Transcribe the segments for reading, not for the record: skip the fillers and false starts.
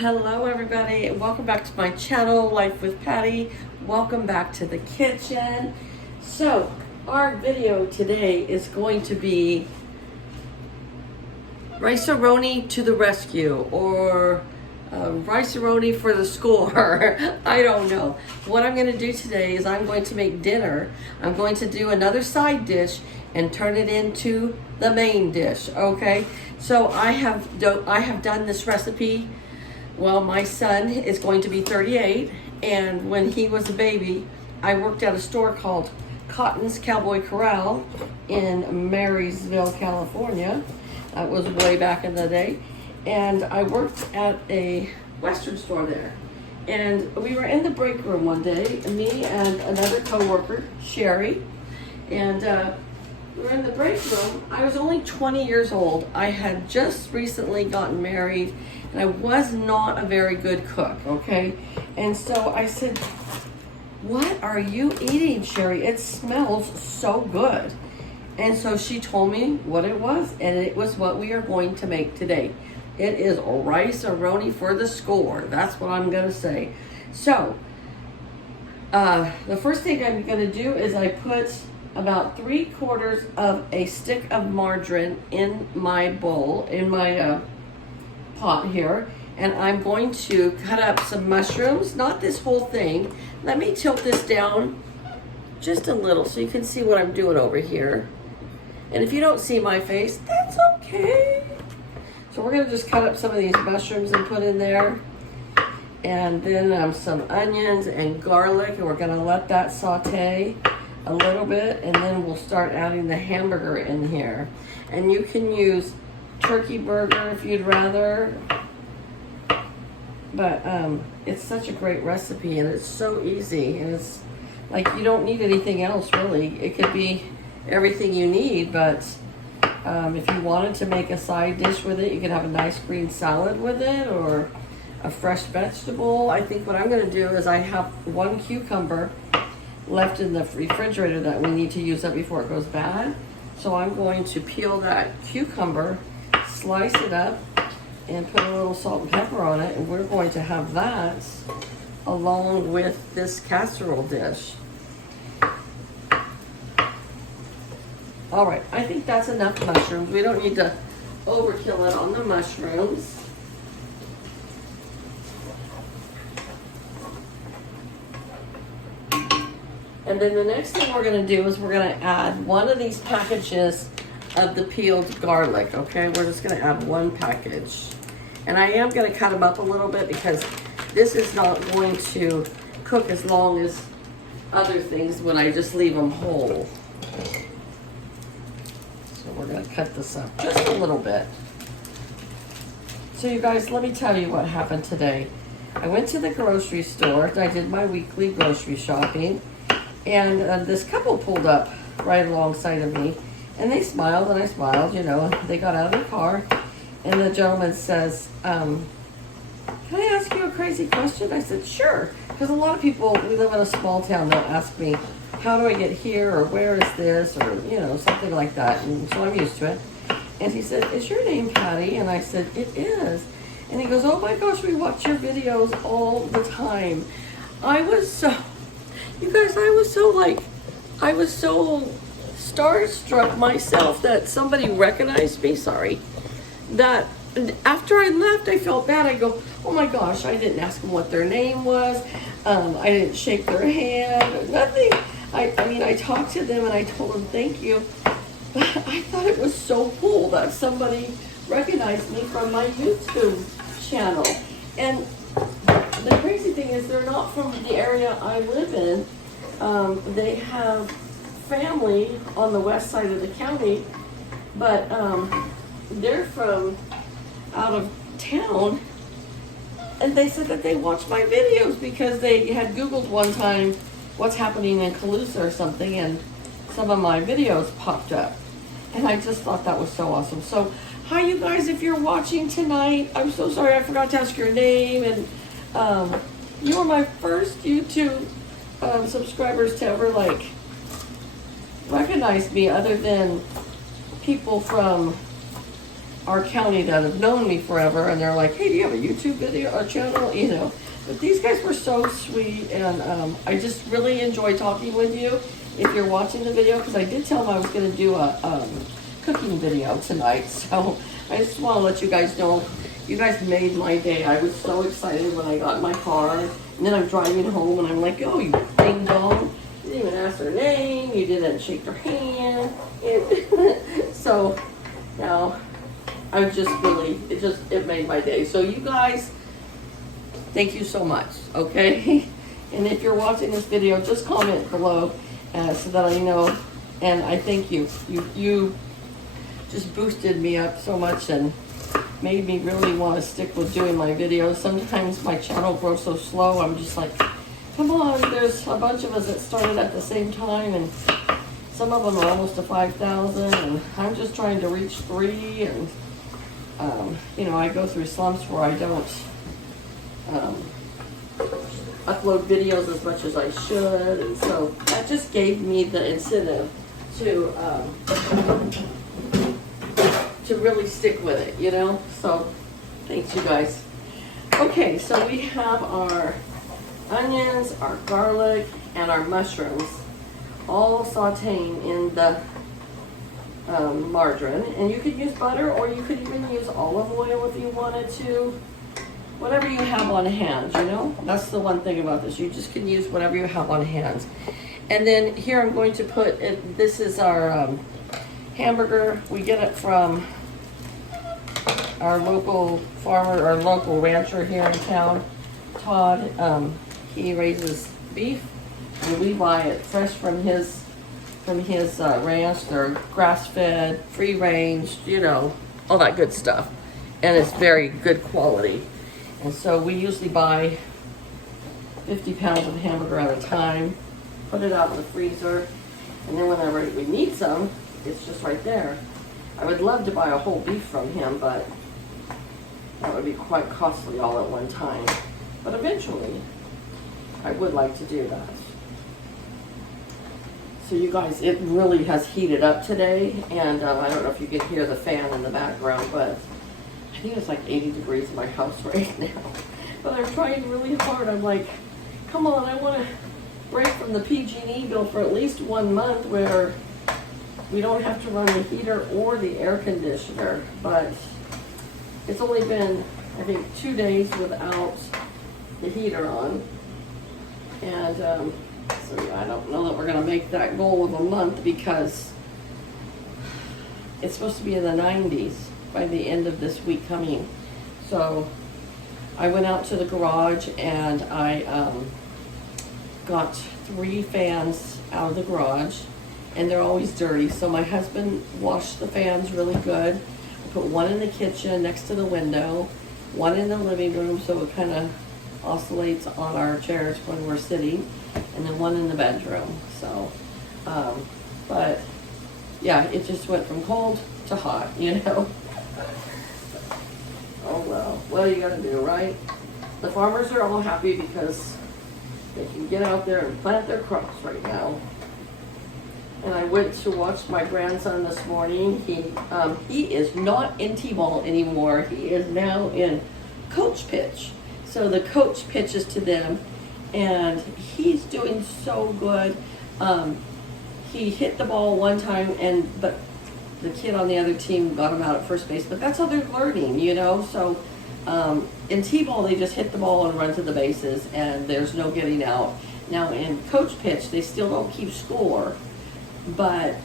Hello everybody and welcome back to my channel, Life with Patty. Welcome back to the kitchen. So our video today is going to be Roni to the rescue, or Roni for the score. I don't know. What I'm going to do today is I'm going to make dinner. I'm going to do another side dish and turn it into the main dish. Okay, so I have done this recipe. Well, my son is going to be 38, and when he was a baby, I worked at a store called Cotton's Cowboy Corral in Marysville, California. That was way back in the day. And I worked at a Western store there. And we were in the break room one day, me and another coworker, Sherry. And we were in the break room. I was only 20 years old. I had just recently gotten married, and I was not a very good cook, okay? And so I said, "What are you eating, Sherry? It smells so good." And so she told me what it was, and it was what we are going to make today. It is Roni for the score. That's what I'm gonna say. So, the first thing I'm gonna do is I put about 3/4 of a stick of margarine in my bowl, in my pot here, and I'm going to cut up some mushrooms, not this whole thing. Let me tilt this down just a little so you can see what I'm doing over here. And if you don't see my face, that's okay. So we're gonna just cut up some of these mushrooms and put in there. And then some onions and garlic, and we're gonna let that saute a little bit, and then we'll start adding the hamburger in here. And you can use turkey burger if you'd rather, but it's such a great recipe, and it's so easy, and it's like you don't need anything else really. It could be everything you need, but if you wanted to make a side dish with it, you could have a nice green salad with it, or a fresh vegetable. I think what I'm going to do is I have one cucumber left in the refrigerator that we need to use up before it goes bad. So I'm going to peel that cucumber, slice it up, and put a little salt and pepper on it, and we're going to have that along with this casserole dish. All right, I think that's enough mushrooms. We don't need to overkill it on the mushrooms. And then the next thing we're gonna do is we're gonna add one of these packages of the peeled garlic, okay? We're just gonna add one package. And I am gonna cut them up a little bit because this is not going to cook as long as other things when I just leave them whole. So we're gonna cut this up just a little bit. So you guys, let me tell you what happened today. I went to the grocery store. I did my weekly grocery shopping. And this couple pulled up right alongside of me, and they smiled, and I smiled, you know. They got out of their car, and the gentleman says, "Can I ask you a crazy question?" I said, "Sure," because a lot of people, we live in a small town, they'll ask me, "How do I get here?" or "Where is this?" or, you know, something like that, and so I'm used to it. And he said, "Is your name Patty?" And I said, "It is." And he goes, "Oh my gosh, we watch your videos all the time." You guys, I was so starstruck myself that somebody recognized me, that after I left, I felt bad. I go, "Oh my gosh, I didn't ask them what their name was. I didn't shake their hand, nothing." I mean, I talked to them and I told them thank you. But I thought it was so cool that somebody recognized me from my YouTube channel. And the crazy thing is they're not from the area I live in. They have family on the west side of the county, but they're from out of town, and they said that they watch my videos because they had Googled one time what's happening in Calusa or something, and some of my videos popped up, and I just thought that was so awesome. So hi you guys, if you're watching tonight, I'm so sorry I forgot to ask your name, and you were my first YouTube subscribers to ever recognize me, other than people from our county that have known me forever, and they're like, hey, do you have a YouTube video or channel? You know, but these guys were so sweet, and I just really enjoy talking with you if you're watching the video, because I did tell them I was going to do a cooking video tonight, so I just want to let you guys know, you guys made my day. I was so excited when I got in my car, and then I'm driving home, and I'm like, oh, you ding dong. You didn't even ask their name, you didn't shake their hand. So now I just really, it made my day. So you guys, thank you so much, okay? And if you're watching this video, just comment below so that I know, and I thank you. You just boosted me up so much and made me really want to stick with doing my videos. Sometimes my channel grows so slow, I'm just like, come on, there's a bunch of us that started at the same time, and some of them are almost to 5,000, and I'm just trying to reach 3, and you know, I go through slumps where I don't upload videos as much as I should, and so that just gave me the incentive to really stick with it, you know. So thanks, you guys. Okay, so we have our onions, our garlic, and our mushrooms all sauteing in the margarine. And you could use butter, or you could even use olive oil if you wanted to. Whatever you have on hand, you know? That's the one thing about this. You just can use whatever you have on hand. And then here I'm going to put, this is our hamburger. We get it from our local farmer, or local rancher here in town, Todd. He raises beef, and we buy it fresh from his ranch. They're grass-fed, free-range, you know, all that good stuff, and it's very good quality. And so we usually buy 50 pounds of hamburger at a time, put it out in the freezer, and then whenever we need some, it's just right there. I would love to buy a whole beef from him, but that would be quite costly all at one time. But eventually, I would like to do that. So you guys, it really has heated up today, and I don't know if you can hear the fan in the background, but I think it's like 80 degrees in my house right now. But I'm trying really hard. I'm like, come on, I want to break from the PG&E bill for at least 1 month where we don't have to run the heater or the air conditioner. But it's only been, I think, 2 days without the heater on. And so yeah, I don't know that we're going to make that goal of a month, because it's supposed to be in the 90s by the end of this week coming. So I went out to the garage and I got 3 fans out of the garage, and they're always dirty. So my husband washed the fans really good. I put one in the kitchen next to the window, one in the living room so it kind of oscillates on our chairs when we're sitting, and then one in the bedroom. So, but yeah, it just went from cold to hot, you know. Oh well, what are you gonna do, right? The farmers are all happy because they can get out there and plant their crops right now. And I went to watch my grandson this morning. He is not in T-ball anymore. He is now in coach pitch. So the coach pitches to them, and he's doing so good. He hit the ball one time, but the kid on the other team got him out at first base. But that's how they're learning, you know. So in T-ball, they just hit the ball and run to the bases, and there's no getting out. Now in coach pitch, they still don't keep score, but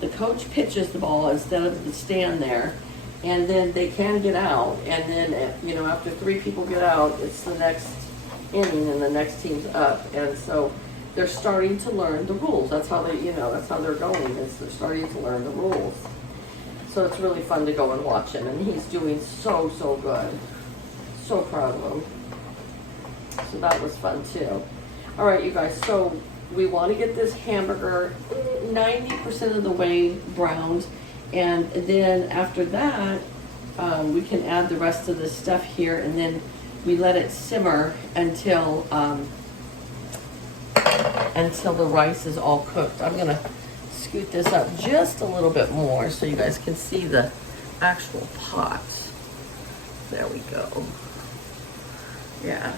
the coach pitches the ball instead of the stand there, and then they can get out. And then, you know, after 3 people get out, it's the next inning, and the next team's up. And so they're starting to learn the rules. That's how they, you know, that's how they're going, is they're starting to learn the rules. So it's really fun to go and watch him, and he's doing so good. So proud of him. So that was fun too. All right, you guys, so we want to get this hamburger 90% of the way browned, and then after that, we can add the rest of the stuff here, and then we let it simmer until the rice is all cooked. I'm gonna scoot this up just a little bit more so you guys can see the actual pot. There we go. Yeah.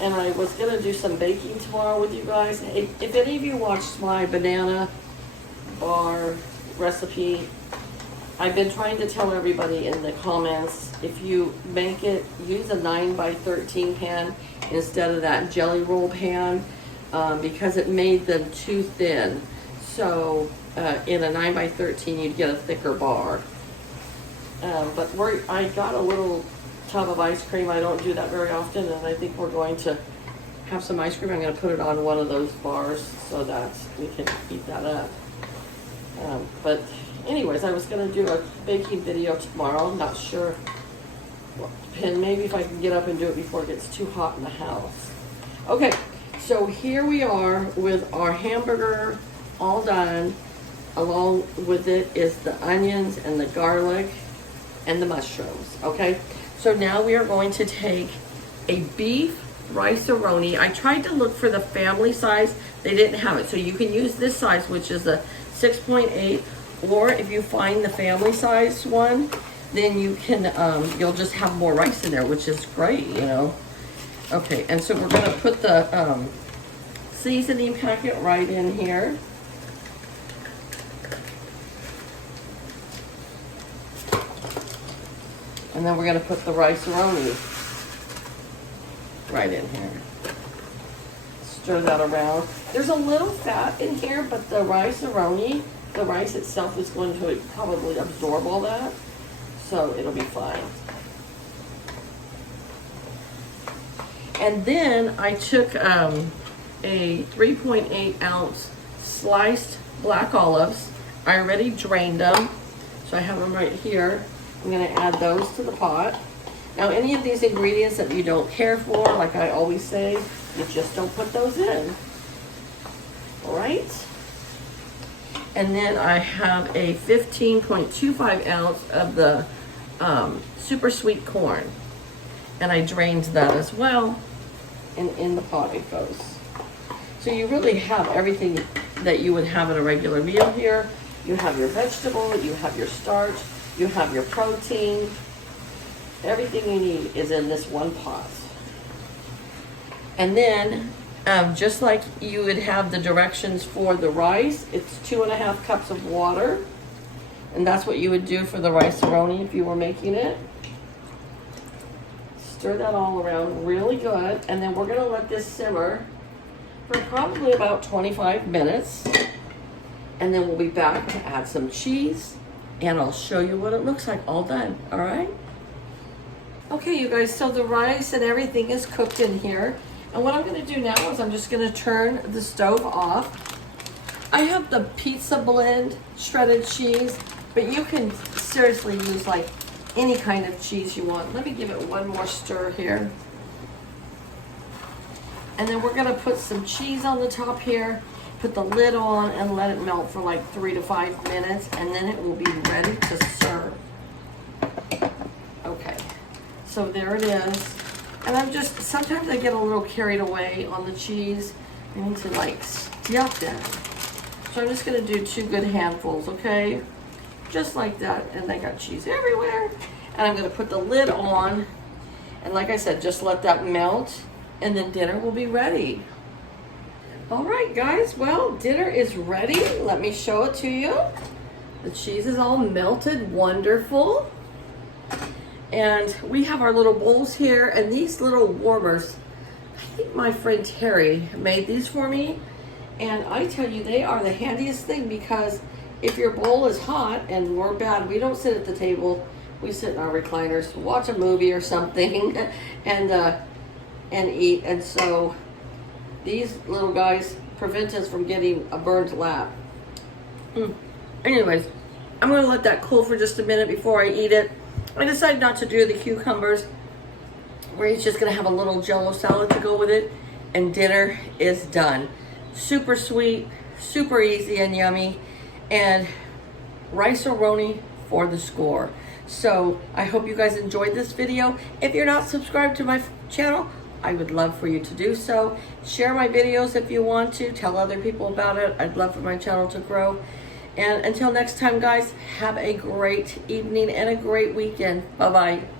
And I was gonna do some baking tomorrow with you guys. If any of you watched my banana bar recipe, I've been trying to tell everybody in the comments, if you make it, use a 9x13 pan instead of that jelly roll pan, because it made them too thin. So in a 9x13 you'd get a thicker bar. But I got a little tub of ice cream. I don't do that very often, and I think we're going to have some ice cream. I'm going to put it on one of those bars so that we can eat that up. But anyways, I was going to do a baking video tomorrow. I'm not sure. Well, depend maybe if I can get up and do it before it gets too hot in the house. Okay, so here we are with our hamburger all done. Along with it is the onions and the garlic and the mushrooms. Okay, so now we are going to take a beef rice-a-roni. I tried to look for the family size. They didn't have it. So you can use this size, which is a 6.8, or if you find the family size one, then you can, you'll just have more rice in there, which is great, you know. Okay, and so we're gonna put the seasoning packet right in here. And then we're gonna put the rice-a-roni right in here. Stir that around. There's a little fat in here, but the rice-a-roni, the rice itself is going to probably absorb all that, so it'll be fine. And then I took a 3.8 ounce sliced black olives. I already drained them, so I have them right here. I'm gonna add those to the pot. Now, any of these ingredients that you don't care for, like I always say, you just don't put those in. All right? And then I have a 15.25 ounce of the super sweet corn. And I drained that as well, and in the pot it goes. So you really have everything that you would have in a regular meal here. You have your vegetable, you have your starch, you have your protein. Everything you need is in this one pot. And then, just like you would have the directions for the rice, it's 2.5 cups of water. And that's what you would do for the rice-a-roni if you were making it. Stir that all around really good. And then we're gonna let this simmer for probably about 25 minutes. And then we'll be back to add some cheese, and I'll show you what it looks like all done, all right? Okay, you guys, so the rice and everything is cooked in here. And what I'm gonna do now is I'm just gonna turn the stove off. I have the pizza blend shredded cheese, but you can seriously use like any kind of cheese you want. Let me give it one more stir here. And then we're gonna put some cheese on the top here, put the lid on and let it melt for like 3 to 5 minutes, and then it will be ready to serve. Okay, so there it is. And I'm just, sometimes I get a little carried away on the cheese. I need to like yuck that. So I'm just gonna do 2 good handfuls, okay? Just like that, and I got cheese everywhere. And I'm gonna put the lid on, and like I said, just let that melt, and then dinner will be ready. All right, guys, well, dinner is ready. Let me show it to you. The cheese is all melted, wonderful. And we have our little bowls here, and these little warmers, I think my friend Terry made these for me. And I tell you, they are the handiest thing, because if your bowl is hot, and we're bad, we don't sit at the table, we sit in our recliners, watch a movie or something, and eat. And so these little guys prevent us from getting a burnt lap. Anyways, I'm gonna let that cool for just a minute before I eat it. I decided not to do the cucumbers. We're just gonna have a little Jello salad to go with it, and dinner is done. Super sweet, super easy and yummy, and rice-a-roni for the score. So I hope you guys enjoyed this video. If you're not subscribed to my channel, I would love for you to do so. Share my videos if you want to. Tell other people about it. I'd love for my channel to grow. And until next time, guys, have a great evening and a great weekend. Bye-bye.